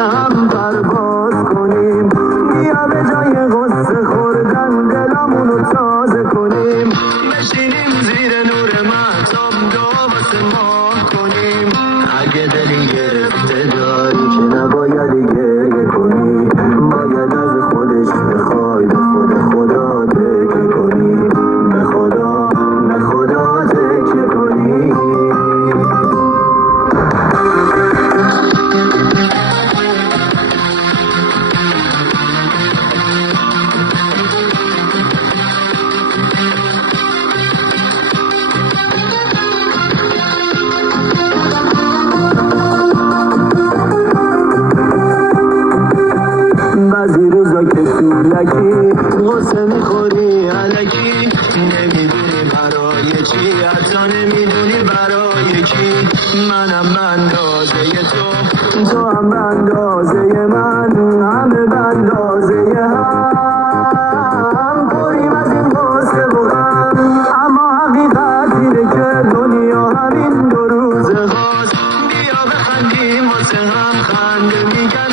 هم پرواز کنیم، بیا به جای غصه خوردن دلامونو تازه کنیم، بشینیم زیر نور مهتاب دعا واسه ما کنیم. اگه دلی گرفته داری که نباید گریه کنی، باید از خودش بخوای به خود خدا تکیه کنی، به خدا تکیه کنی. بعضی روزا که طولکی غصه میخوری علکی، نمیدونی برای چی، حتی نمیدونی برای کی. منم به اندازه تو هم به اندازه من، همه به اندازه هم پریم از این غصه و غم. اما حقیقت اینه که دنیا همین دو روزه هاست، بیا بخندیم واسه هم، خنده میگن